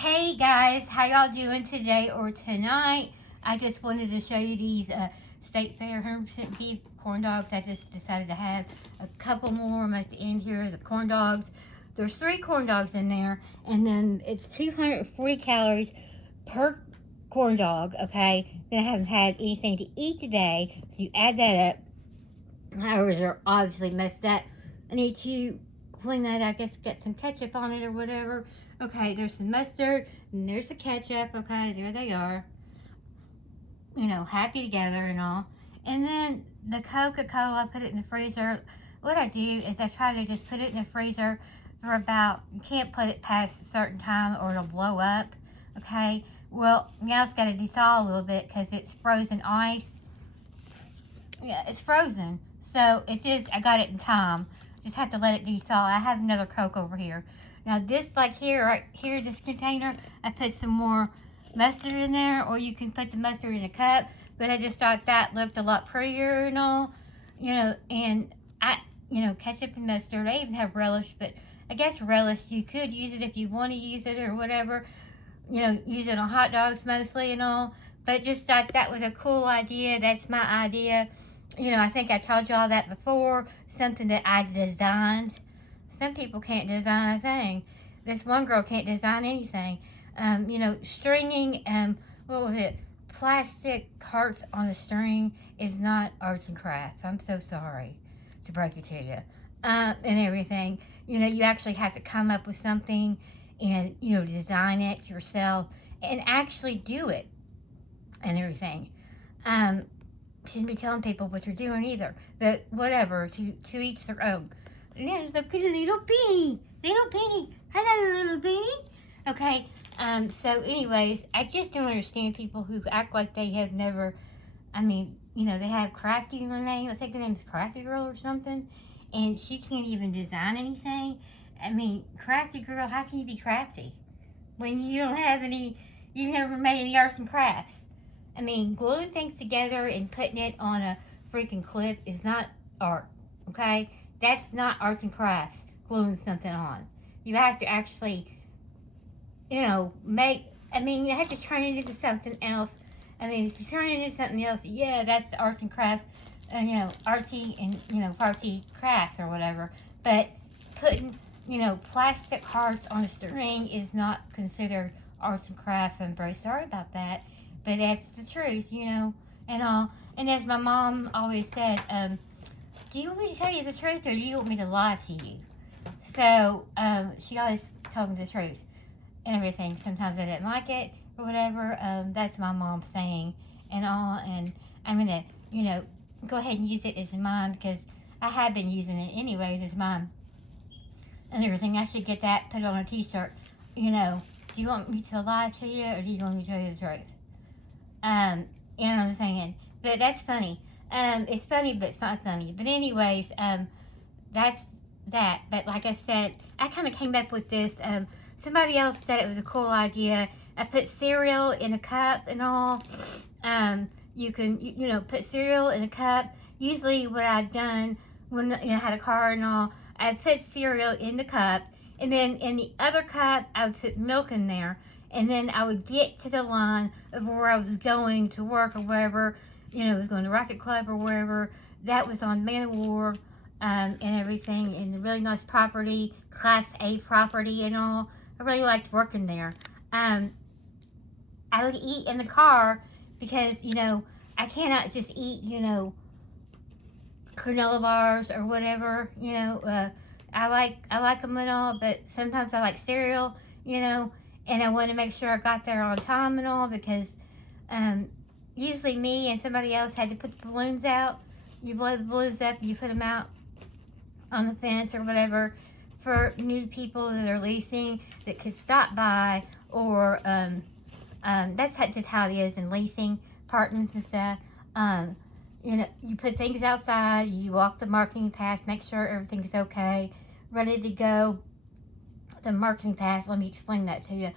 Hey guys, how y'all doing today or tonight? I just wanted to show you these State Fair 100% beef corn dogs. I just decided to have a couple more. I'm at the end here, the corn dogs. There's 3 corn dogs in there, and then it's 240 calories per corn dog, okay? Then I haven't had anything to eat today, so you add that up. However, they're obviously messed up. I need to clean that, I guess, get some ketchup on it or whatever. Okay, there's some mustard, and there's the ketchup. Okay, there they are. You know, happy together and all. And then the Coca-Cola, I put it in the freezer. What I do is I try to just put it in the freezer for about, you can't put it past a certain time or it'll blow up. Okay, well, now it's got to thaw a little bit because it's frozen ice. Yeah, it's frozen. So it's just, I got it in time. Just have to let it thaw. I have another Coke over here. Now this, like here, right here, this container, I put some more mustard in there, or you can put the mustard in a cup. But I just thought that looked a lot prettier and all, you know. And ketchup and mustard. I even have relish, but I guess relish, you could use it if you want to use it or whatever. You know, use it on hot dogs mostly and all. But just thought that was a cool idea. That's my idea. You know, I think I told y'all that before. Something that I designed. Some people can't design a thing. This one girl can't design anything. Stringing, what was it? Plastic hearts on a string is not arts and crafts. I'm so sorry to break it to you. And everything. You know, you actually have to come up with something and, design it yourself and actually do it and everything. Shouldn't be telling people what you're doing either. But whatever, to each their own. Look at the little beanie. Little beanie. Hello, little beanie. Okay, so anyways, I just don't understand people who act like they have never, they have Crafty in their name. I think the name's Crafty Girl or something. And she can't even design anything. Crafty Girl, how can you be crafty? When you don't have any, you've never made any arts and crafts. Gluing things together and putting it on a freaking clip is not art, okay? That's not arts and crafts, gluing something on. You have to actually, you have to turn it into something else. If you turn it into something else, yeah, that's arts and crafts, artsy and, party crafts or whatever. But putting, plastic hearts on a string is not considered arts and crafts. I'm very sorry about that. But that's the truth, and all. And as my mom always said, do you want me to tell you the truth or do you want me to lie to you? So she always told me the truth and everything. Sometimes I didn't like it or whatever. That's my mom saying and all. And I'm going to, go ahead and use it as mine because I have been using it anyways as mine and everything. I should get that, put it on a t-shirt. Do you want me to lie to you or do you want me to tell you the truth? You know what I'm saying? But that's funny. It's funny, but it's not funny. But anyways, that's that. But like I said, I kind of came up with this. Somebody else said it was a cool idea. I put cereal in a cup and all. You can, put cereal in a cup. Usually what I've done when I had a car and all, I put cereal in the cup. And then in the other cup, I would put milk in there. And then I would get to the line of where I was going to work or wherever, I was going to Rocket Club or wherever. That was on Man of War and everything, and a really nice property, Class A property and all. I really liked working there. I would eat in the car because, I cannot just eat, granola bars or whatever, I like them and all, but sometimes I like cereal, and I want to make sure I got there on time and all because usually me and somebody else had to put the balloons out. You blow the balloons up and you put them out on the fence or whatever for new people that are leasing that could stop by or that's just how it is in leasing apartments and stuff. You put things outside, you walk the marking path, make sure everything's okay, ready to go. The marking path, let me explain that to you.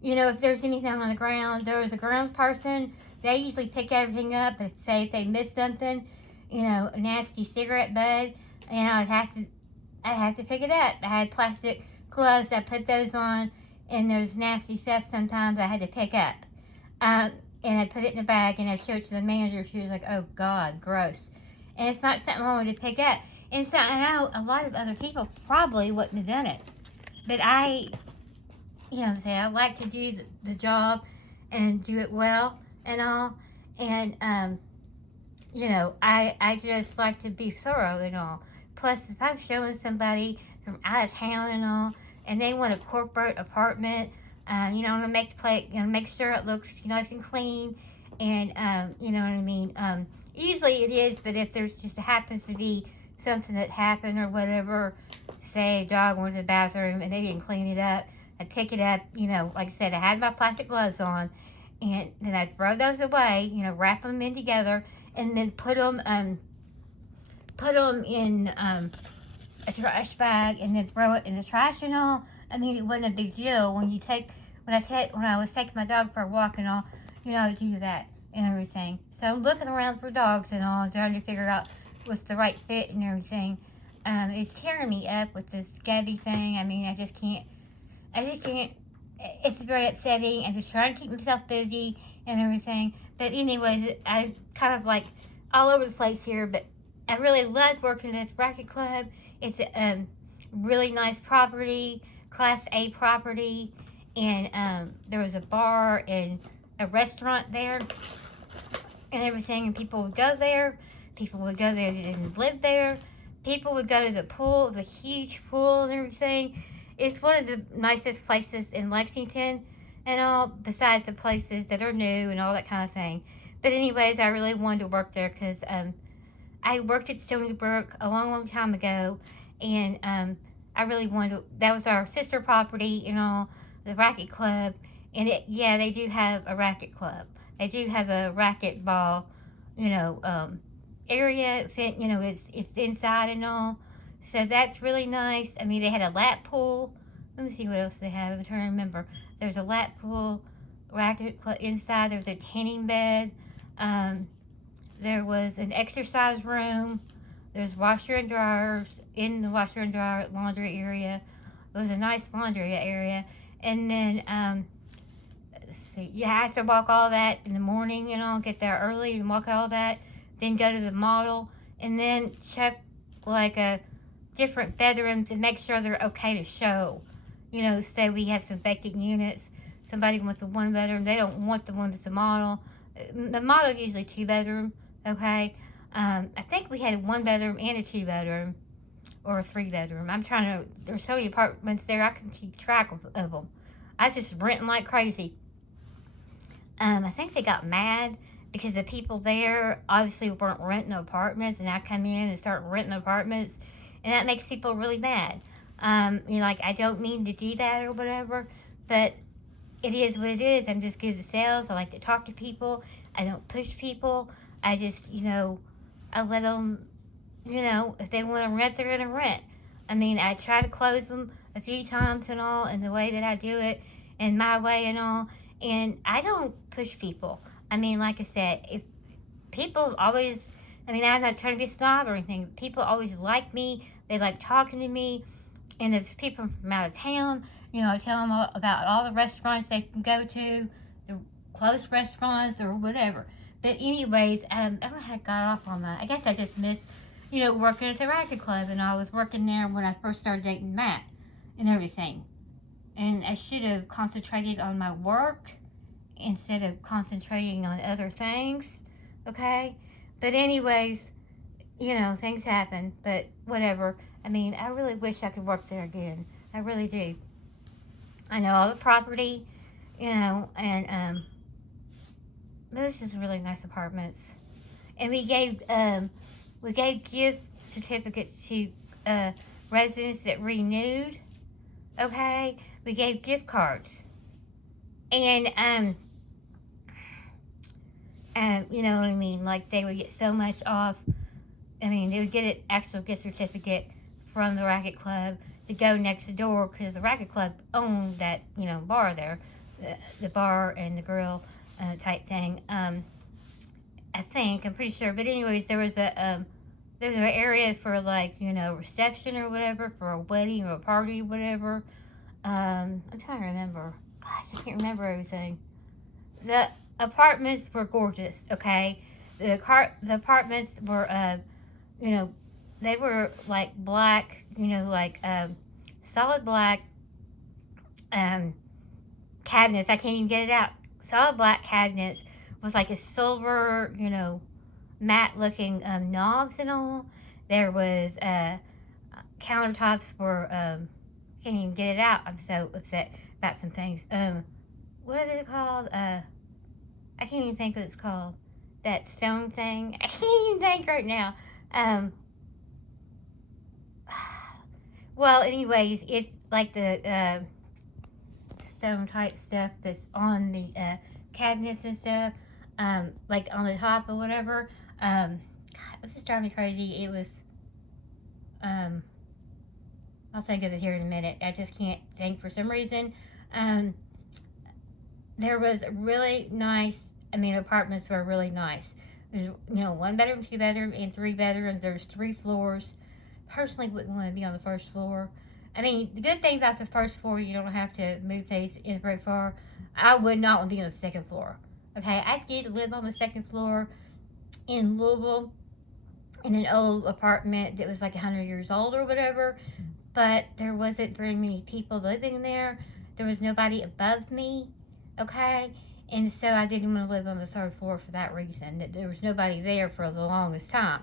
If there's anything on the ground, there's a grounds person, they usually pick everything up, but say if they miss something, a nasty cigarette bud, I'd have to pick it up. I had plastic gloves, I put those on, and there's nasty stuff sometimes I had to pick up. And I put it in a bag and I showed it to the manager. She was like, "Oh God, gross." And it's not something I wanted to pick up. And so I know a lot of other people probably wouldn't have done it, but you know what I'm saying, I like to do the job and do it well and all. And you know, I just like to be thorough and all. Plus, if I'm showing somebody from out of town and all, and they want a corporate apartment, you know, to make the place, you know, make sure it looks nice and clean, and you know what I mean. Usually it is, but if there's just happens to be something that happened or whatever, say a dog went to the bathroom and they didn't clean it up, I pick it up. You know, like I said, I had my plastic gloves on, and then I throw those away. You know, wrap them in together, and then put them in a trash bag, and then throw it in the trash and all. I mean, it wasn't a big deal when I was taking my dog for a walk and all. You know, I would do that and everything. So I'm looking around for dogs and all, trying to figure out what's the right fit and everything. It's tearing me up with this scabby thing. I mean, I just can't. It's very upsetting. I'm just trying to keep myself busy and everything. But anyways, I kind of like all over the place here. But I really loved working at the Racket Club. It's a really nice property, Class A property, and there was a bar and a restaurant there and everything. And people would go there. People would go there that didn't live there. People would go to the pool, the huge pool and everything. It's one of the nicest places in Lexington and all, besides the places that are new and all that kind of thing. But anyways, I really wanted to work there because I worked at Stony Brook a long, long time ago, and I really wanted to, that was our sister property, you know, the Racket Club, and yeah, they do have a racket club. They do have a racket ball, you know, area, you know, it's inside and all. So that's really nice. I mean, they had a lap pool. Let me see what else they have. I'm trying to remember. There's a lap pool, racket club inside. There's a tanning bed. There was an exercise room. There's washer and dryers in the washer and dryer laundry area. It was a nice laundry area. And then, let's see, you have to walk all that in the morning, you know, get there early and walk all that. Then go to the model and then check like a different bedrooms and make sure they're okay to show. You know, say we have some vacant units. Somebody wants a one bedroom. They don't want the one that's a model. The model is usually 2 bedroom. Okay. I think we had a 1 bedroom and a 2 bedroom or a 3 bedroom. I'm trying to. There's so many apartments there. I can keep track of them. I was just renting like crazy. I think they got mad because the people there obviously weren't renting apartments, and I come in and start renting apartments, and that makes people really mad. You know, like I don't mean to do that or whatever, but it is what it is. I'm just good at sales. I like to talk to people. I don't push people. I just, you know, I let them, you know, if they want to rent, they're going to rent. I mean, I try to close them a few times and all, and the way that I do it, and my way and all, and I don't push people. I mean, like I said, if people always, I mean, I'm not trying to be a snob or anything. People always like me. They like talking to me. And if people from out of town, you know, I tell them about all the restaurants they can go to, the close restaurants or whatever. But anyways, I don't know how I got off on that. I guess I just missed, you know, working at the Racket Club. And I was working there when I first started dating Matt and everything. And I should have concentrated on my work instead of concentrating on other things, okay? But anyways, you know, things happen, but whatever. I mean, I really wish I could work there again. I really do. I know all the property, you know, and this is really nice apartments. And we gave gift certificates to residents that renewed. Okay, we gave gift cards, and you know what I mean? Like, they would get so much off. I mean, they would get an actual gift certificate from the Racket Club to go next door, because the Racket Club owned that, you know, bar there, the bar and the grill type thing. I think, I'm pretty sure. But anyways, there was an area for, like, you know, reception or whatever, for a wedding or a party or whatever. I'm trying to remember. Gosh, I can't remember everything. The apartments were gorgeous. Okay, the apartments were you know, they were like black. Like solid black um cabinets. I can't even get it out. Solid black cabinets with like a silver, matte looking knobs and all. There was countertops were can't even get it out. I'm so upset about some things. What are they called? I can't even think what it's called. That stone thing. I can't even think right now. Um, well, anyways, it's like the stone type stuff that's on the cabinets and stuff, like on the top or whatever. God, this is driving me crazy. It was, um, I'll think of it here in a minute. I just can't think for some reason. Um, there was really nice. I mean, apartments were really nice. There's, 1 bedroom, 2 bedroom, and 3 bedrooms. There's 3 floors. Personally, wouldn't want to be on the first floor. I mean, the good thing about the first floor, you don't have to move things in very far. I would not want to be on the second floor. Okay, I did live on the second floor in Louisville in an old apartment that was like 100 years old or whatever, but there wasn't very many people living there. There was nobody above me, okay? And so I didn't want to live on the third floor for that reason, that there was nobody there for the longest time.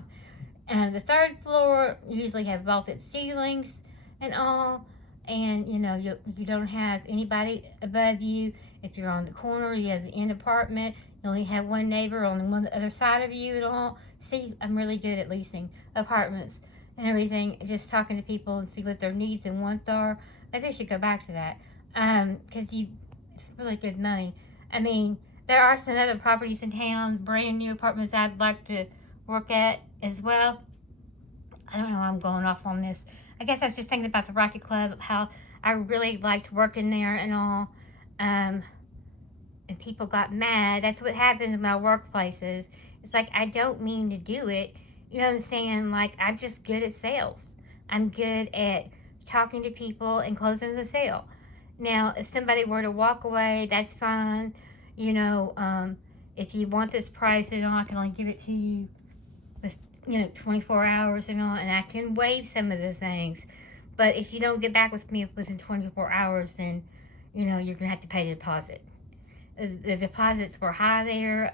And the third floor usually have vaulted ceilings and all, and you don't have anybody above you. If you're on the corner, you have the end apartment. You only have one neighbor on one other side of you and all. See, I'm really good at leasing apartments and everything. Just talking to people and see what their needs and wants are. Maybe I should go back to that, because it's really good money. I mean, there are some other properties in town, brand new apartments I'd like to work at as well. I don't know why I'm going off on this. I guess I was just thinking about the Rocket Club, how I really liked working there and all. And people got mad. That's what happens in my workplaces. It's like, I don't mean to do it. You know what I'm saying? Like, I'm just good at sales. I'm good at talking to people and closing the sale. Now, if somebody were to walk away, that's fine. If you want this price and all, I can only give it to you with 24 hours and all, and I can waive some of the things. But if you don't get back with me within 24 hours, then you're gonna have to pay the deposit. The deposits were high there.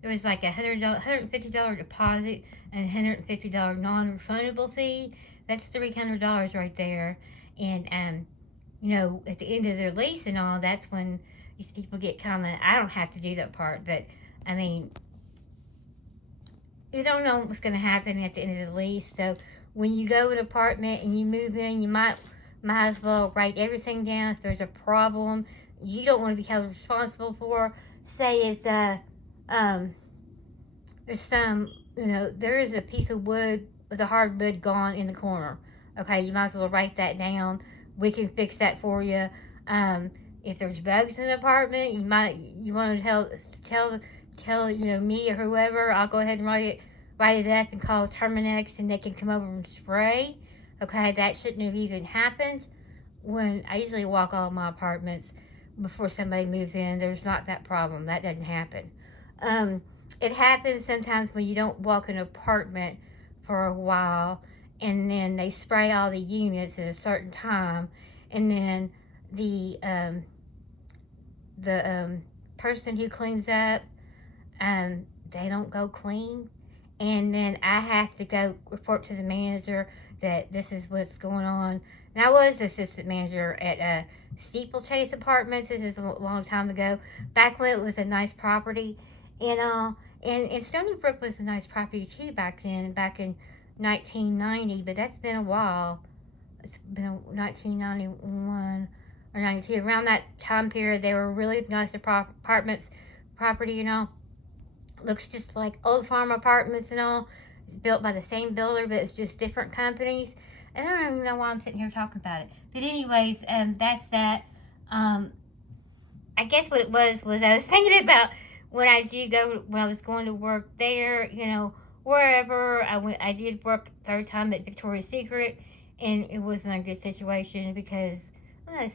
There was like $150 deposit and $150 non-refundable fee. That's $300 right there. And at the end of their lease and all, that's when these people get kind of. I don't have to do that part, but I mean, you don't know what's going to happen at the end of the lease. So when you go to an apartment and you move in, you might as well write everything down. If there's a problem you don't want to be held responsible for, say it's there's some, there is a piece of wood with a hardwood gone in the corner. Okay, you might as well write that down. We can fix that for you. If there's bugs in the apartment, you want to tell me or whoever. I'll go ahead and write it up and call Terminex, and they can come over and spray. Okay, that shouldn't have even happened. When I usually walk all my apartments before somebody moves in, there's not that problem. That doesn't happen. It happens sometimes when you don't walk an apartment for a while, and then they spray all the units at a certain time, and then the person who cleans up, they don't go clean, and then I have to go report to the manager that this is what's going on. And I was assistant manager at Steeplechase Apartments. This is a long time ago, back when it was a nice property, and Stony Brook was a nice property too back then, back in 1990. But that's been a while. It's been 1991 or 92. Around that time period, they were really nice apartments, property, looks just like old farm apartments and all. It's built by the same builder, but it's just different companies. I don't even know why I'm sitting here talking about it. But anyways, that's that. I guess what it was I was thinking about when I was going to work there, wherever I went. I did work third time at Victoria's Secret, and it wasn't a good situation because One of those